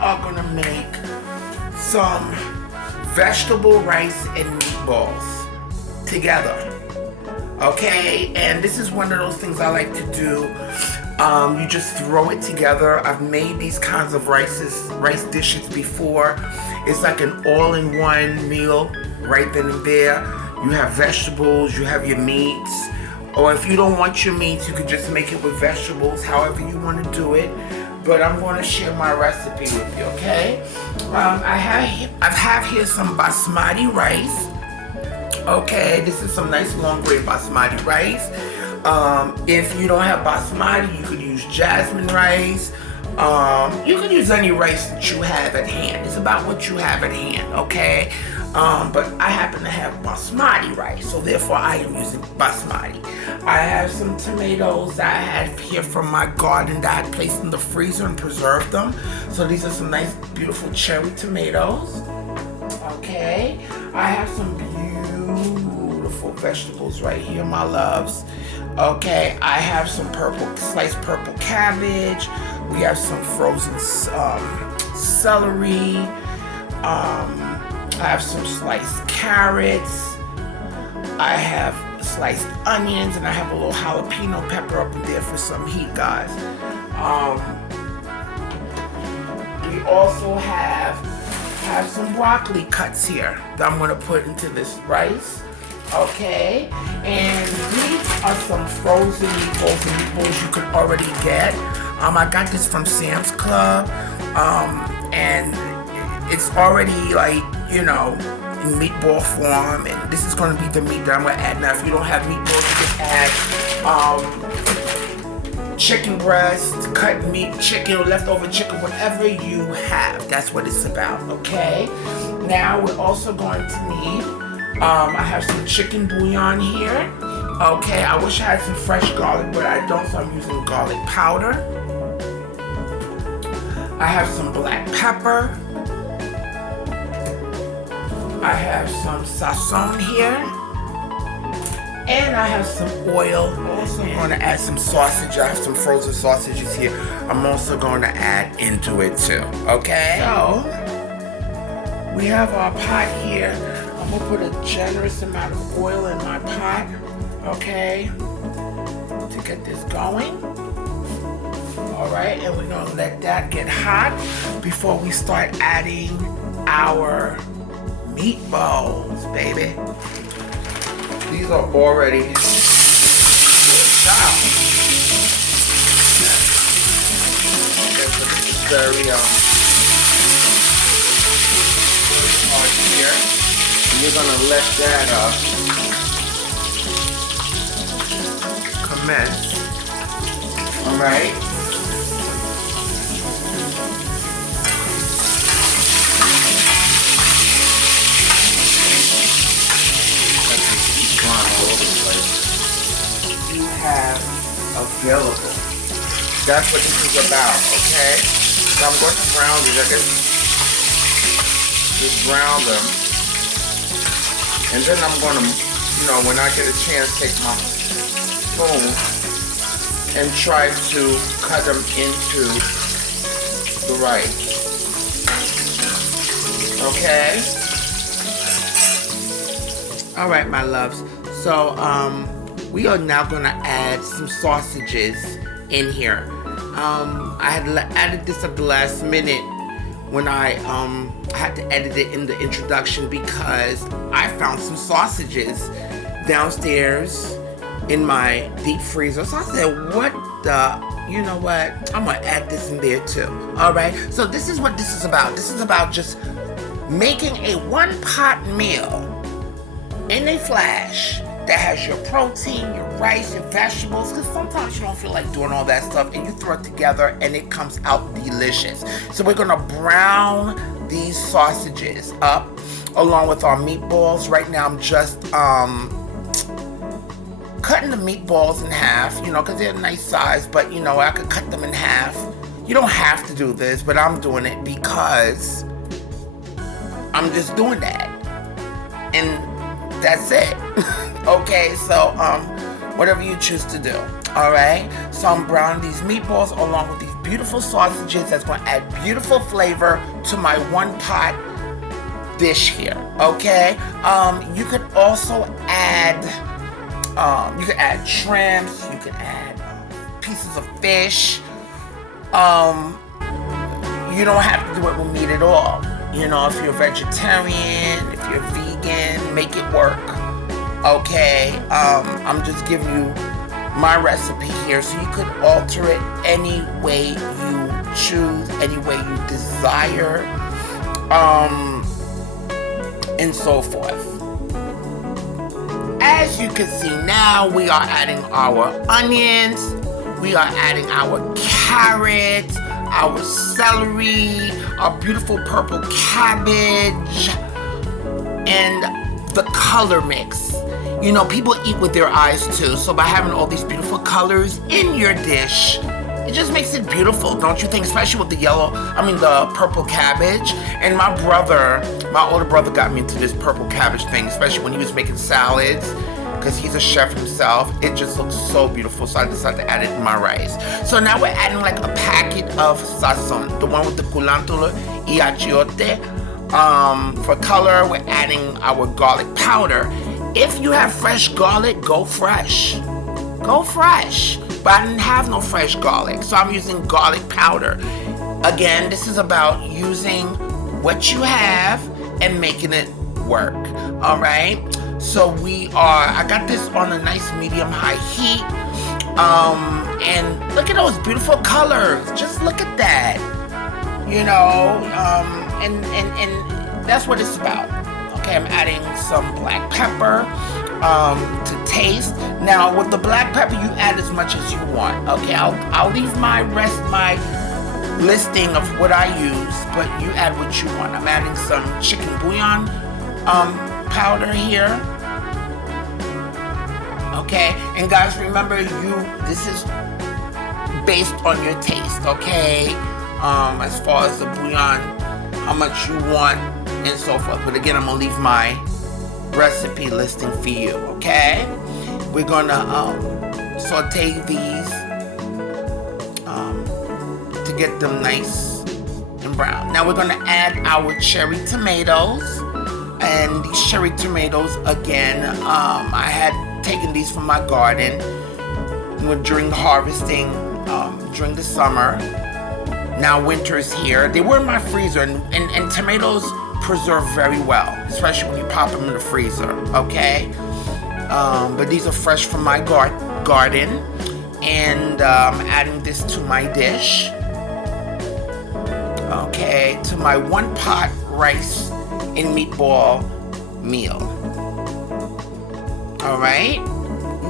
are gonna make some vegetable rice and meatballs together. Okay, and this is one of those things I like to do. You just throw it together. I've made these kinds of rice dishes before. It's like an all-in-one meal right then and there. You have vegetables, you have your meats, or if you don't want your meats, you could just make it with vegetables, however you want to do it. But I'm going to share my recipe with you, okay? I have here some basmati rice. Okay, this is some nice long grain basmati rice. If you don't have basmati, you could use jasmine rice. You could use any rice that you have at hand. It's about what you have at hand, okay? But I happen to have basmati rice, so therefore I am using basmati. I have some tomatoes that I had here from my garden that I had placed in the freezer and preserved them. So these are some nice, beautiful cherry tomatoes. Okay, I have some beautiful vegetables right here, my loves. Okay, I have some sliced purple cabbage. We have some frozen celery. I have some sliced carrots. I have sliced onions, and I have a little jalapeno pepper up in there for some heat, guys. We also have some broccoli cuts here that I'm gonna put into this rice. Okay, and these are some frozen meatballs you could already get. I got this from Sam's Club, and it's already like, you know, in meatball form, and this is going to be the meat that I'm going to add. Now, if you don't have meatballs, you can add chicken breast, cut meat, chicken, or leftover chicken, whatever you have. That's what it's about, okay? Now, we're also going to need, I have some chicken bouillon here. Okay, I wish I had some fresh garlic, but I don't, so I'm using garlic powder. I have some black pepper. I have some Sazon here, and I have some oil. I'm also going to add some sausage. I have some frozen sausages here. I'm also going to add into it too, okay? So, we have our pot here. I'm going to put a generous amount of oil in my pot, okay, to get this going. All right, and we're going to let that get hot before we start adding our meatballs, baby. These are already chopped. Okay, so this is very hard here. And you're gonna let that commence. All right. You have available. That's what this is about, okay? So I'm going to brown these. I just brown them. And then I'm going to, you know, when I get a chance, take my spoon and try to cut them into the rice. Okay? All right, my loves. So, we are now going to add some sausages in here. I had added this at the last minute when I had to edit it in the introduction because I found some sausages downstairs in my deep freezer. So I said, what the, you know what? I'm going to add this in there too. All right. So this is what this is about. This is about just making a one-pot meal in a flash that has your protein, your rice, your vegetables, because sometimes you don't feel like doing all that stuff, and you throw it together and it comes out delicious. So we're gonna brown these sausages up along with our meatballs. Right now I'm just cutting the meatballs in half, you know, because they're a nice size, but you know, I could cut them in half. You don't have to do this, but I'm doing it because I'm just doing that. And that's it. Okay, so whatever you choose to do. All right, so I'm browning these meatballs along with these beautiful sausages. That's going to add beautiful flavor to my one pot dish here. Okay, you could also add shrimps, you could add pieces of fish. You don't have to do it with meat at all. You know, if you're vegetarian, if you're vegan, make it work. Okay, I'm just giving you my recipe here, so you could alter it any way you choose, any way you desire, and so forth. As you can see now, we are adding our onions, we are adding our carrots, our celery, our beautiful purple cabbage, and the color mix. You know, people eat with their eyes too, so by having all these beautiful colors in your dish, it just makes it beautiful, don't you think? Especially with the purple cabbage. And my older brother got me into this purple cabbage thing, especially when he was making salads, because he's a chef himself. It just looks so beautiful, so I decided to add it in my rice. So now we're adding like a packet of Sazon, the one with the culantro y achiote. For color, we're adding our garlic powder. If you have fresh garlic, go fresh. Go fresh. But I didn't have no fresh garlic, so I'm using garlic powder. Again, this is about using what you have and making it work. All right? So I got this on a nice medium-high heat. And look at those beautiful colors. Just look at that. You know, and that's what it's about. Okay, I'm adding some black pepper to taste. Now, with the black pepper, you add as much as you want. Okay, I'll leave my listing of what I use, but you add what you want. I'm adding some chicken bouillon powder here. Okay, and guys, remember, this is based on your taste. Okay, as far as the bouillon, how much you want, and so forth. But again, I'm gonna leave my recipe listing for you. Okay, we're gonna saute these to get them nice and brown. Now we're gonna add our cherry tomatoes, and these cherry tomatoes, again, I had taken these from my garden during harvesting, during the summer. Now winter is here. They were in my freezer, and tomatoes preserve very well, especially when you pop them in the freezer, okay? But these are fresh from my garden, and I'm adding this to my dish, okay, to my one pot rice and meatball meal. All right,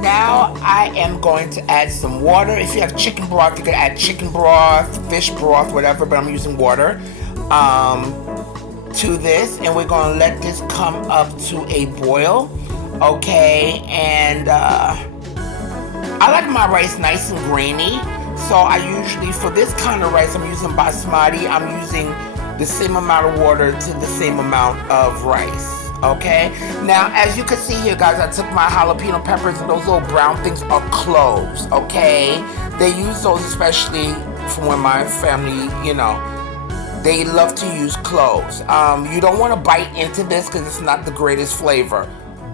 now I am going to add some water. If you have chicken broth, you can add chicken broth, fish broth, whatever, but I'm using water to this, and we're going to let this come up to a boil, okay? And I like my rice nice and grainy, so I usually, for this kind of rice, I'm using basmati. I'm using the same amount of water to the same amount of rice. Okay, now as you can see here, guys, I took my jalapeno peppers, and those little brown things are cloves. Okay, they use those especially from when my family, you know, they love to use cloves. You don't want to bite into this because it's not the greatest flavor,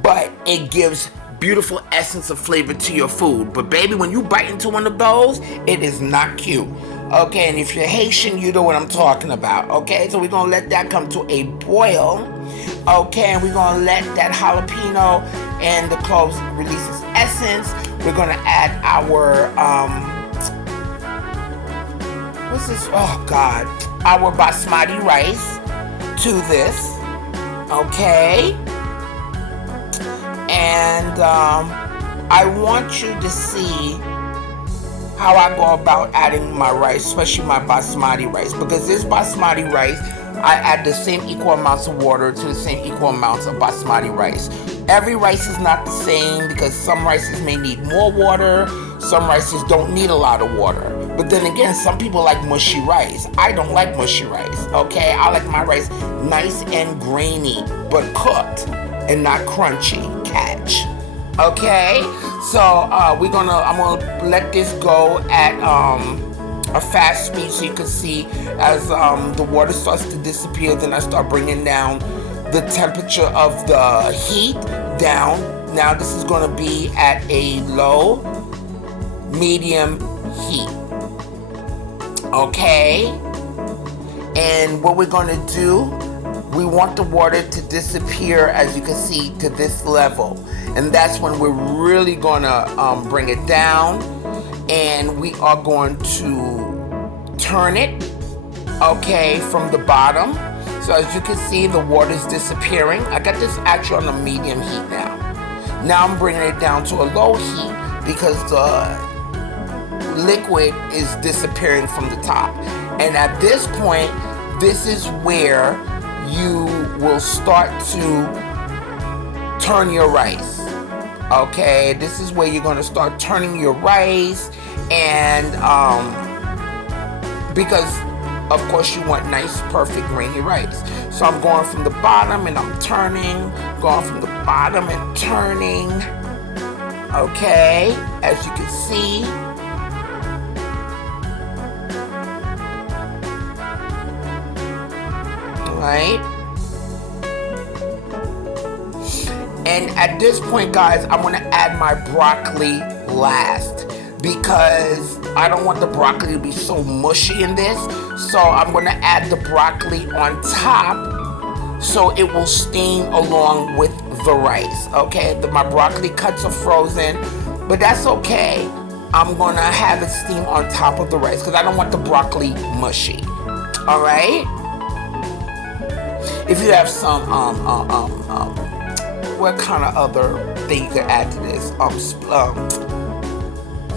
but it gives beautiful essence of flavor to your food. But baby, when you bite into one of those, it is not cute. Okay, and if you're Haitian, you know what I'm talking about. Okay, so we're gonna let that come to a boil. Okay, and we're gonna let that jalapeno and the cloves release its essence. We're gonna add our what's this? Oh God, our basmati rice to this. Okay, and I want you to see how I go about adding my rice, especially my basmati rice, because this basmati rice, I add the same equal amounts of water to the same equal amounts of basmati rice. Every rice is not the same, because some rices may need more water, some rices don't need a lot of water. But then again, some people like mushy rice. I don't like mushy rice, okay? I like my rice nice and grainy, but cooked and not crunchy. Catch. Okay, So I'm gonna let this go at a fast speed so you can see as the water starts to disappear. Then I start bringing down the temperature of the heat down. Now this is gonna be at a low, medium heat. Okay, and what we're gonna do, we want the water to disappear, as you can see, to this level, and that's when we're really gonna bring it down, and we are going to turn it, okay, from the bottom. So as you can see, the water's disappearing. I got this actually on a medium heat now. Now I'm bringing it down to a low heat because the liquid is disappearing from the top. And at this point, this is where you will start to turn your rice. Okay, this is where you're going to start turning your rice, and because of course you want nice, perfect, grainy rice. So I'm going from the bottom and I'm turning, going from the bottom and turning. Okay, as you can see. Right? And at this point, guys, I'm gonna add my broccoli last because I don't want the broccoli to be so mushy in this. So I'm gonna add the broccoli on top so it will steam along with the rice. Okay, my broccoli cuts are frozen, but that's okay. I'm gonna have it steam on top of the rice because I don't want the broccoli mushy. All right. If you have some what kind of other thing you could add to this?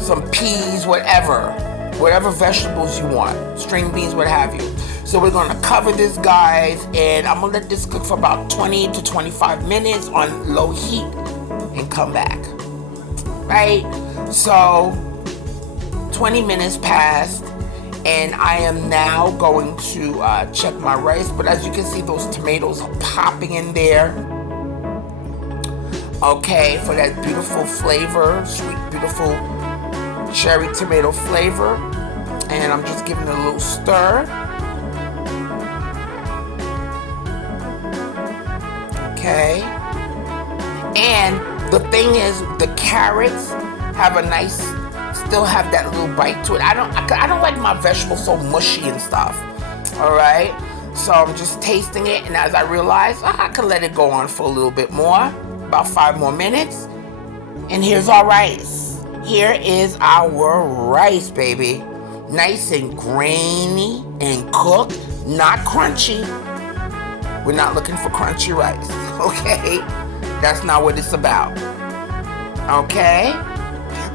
Some peas, whatever vegetables you want, string beans, what have you. So we're gonna cover this, guys, and I'm gonna let this cook for about 20 to 25 minutes on low heat and come back. Right? So 20 minutes passed. And I am now going to check my rice, but as you can see, those tomatoes are popping in there. Okay, for that beautiful flavor, sweet, beautiful cherry tomato flavor. And I'm just giving it a little stir. Okay. And the thing is, the carrots have a nice, still have that little bite to it. I don't like my vegetables so mushy and stuff. All right, so I'm just tasting it, and as I realize, I can let it go on for a little bit more, about 5 more minutes. And here's our rice. Here is our rice, baby. Nice and grainy and cooked, not crunchy. We're not looking for crunchy rice, okay? That's not what it's about, okay?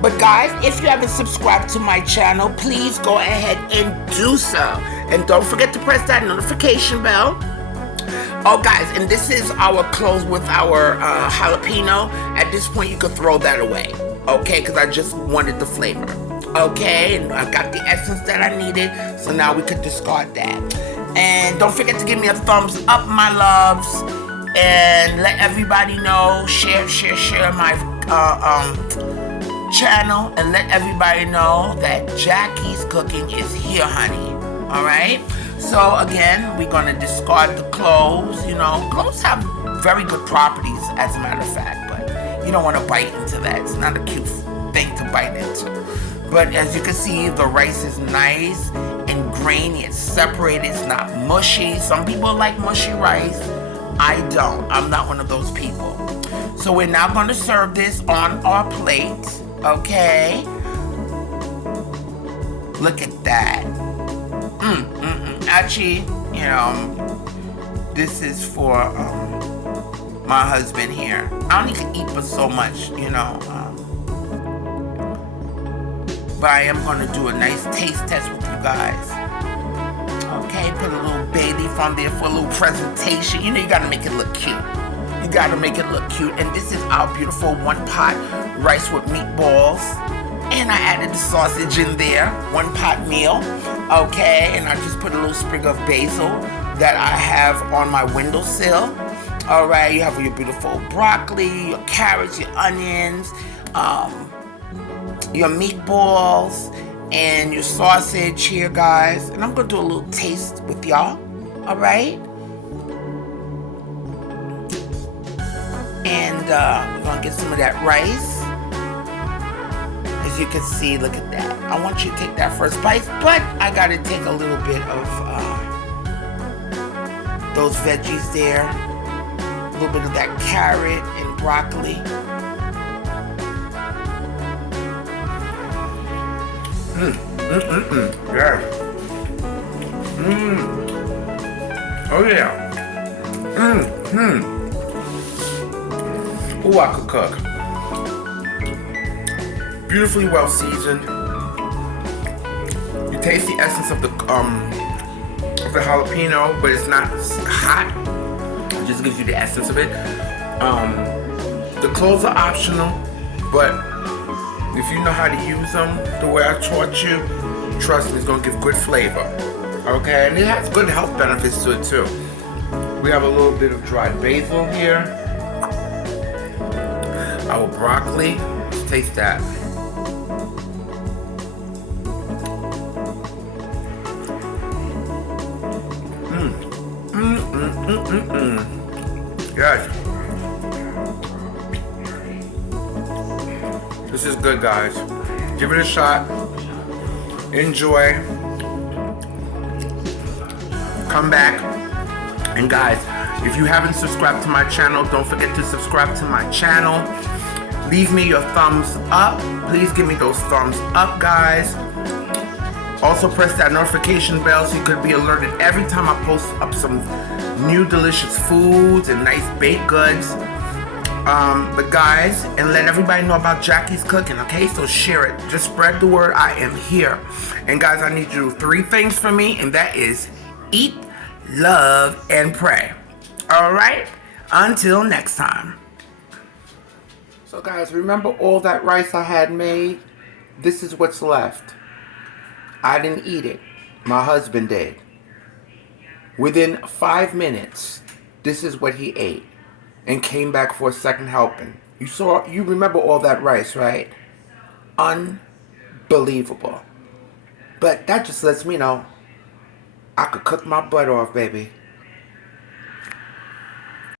But guys, if you haven't subscribed to my channel, please go ahead and do so. And don't forget to press that notification bell. Oh guys, and this is our cloves with our jalapeno. At this point, you could throw that away, okay? Because I just wanted the flavor, okay? And I got the essence that I needed, so now we could discard that. And don't forget to give me a thumbs up, my loves. And let everybody know, share my channel, and let everybody know that Jackie's Cooking is here, honey. All right, so again, we're gonna discard the cloves. You know, cloves have very good properties, as a matter of fact, but you don't want to bite into that. It's not a cute thing to bite into. But as you can see, the rice is nice and grainy. It's separated. It's not mushy. Some people like mushy rice. I don't. I'm not one of those people. So we're now going to serve this on our plate. Okay. Look at that. Actually, you know, this is for my husband here. I don't need to eat but so much, you know. But I am going to do a nice taste test with you guys. Okay, put a little bay leaf on there for a little presentation. You know, you got to make it look cute. You got to make it look cute. And this is our beautiful one-pot rice with meatballs. And I added the sausage in there, one-pot meal. Okay, and I just put a little sprig of basil that I have on my windowsill. All right, you have your beautiful broccoli, your carrots, your onions, your meatballs, and your sausage here, guys. And I'm gonna do a little taste with y'all. All right. And we're gonna get some of that rice. As you can see, look at that. I want you to take that first bite, but I gotta take a little bit of those veggies there. A little bit of that carrot and broccoli. Yeah. Oh yeah. Ooh, I could cook. Beautifully well seasoned. You taste the essence of the jalapeno, but it's not hot. It just gives you the essence of it. The cloves are optional, but if you know how to use them the way I taught you, trust me, it's gonna give good flavor. Okay, and it has good health benefits to it too. We have a little bit of dried basil here. Our broccoli, let's taste that. Yes. This is good, guys. Give it a shot. Enjoy. Come back. And guys, if you haven't subscribed to my channel, don't forget to subscribe to my channel. Leave me your thumbs up. Please give me those thumbs up, guys. Also press that notification bell so you could be alerted every time I post up some new delicious foods and nice baked goods. But guys, and let everybody know about Jackie's cooking, okay? So share it. Just spread the word. I am here. And guys, I need you to do 3 things for me, and that is eat, love, and pray. All right? Until next time. So guys, remember all that rice I had made? This is what's left. I didn't eat it. My husband did. Within 5 minutes, this is what he ate and came back for a second helping. You remember all that rice, right? Unbelievable. But that just lets me know I could cook my butt off, baby.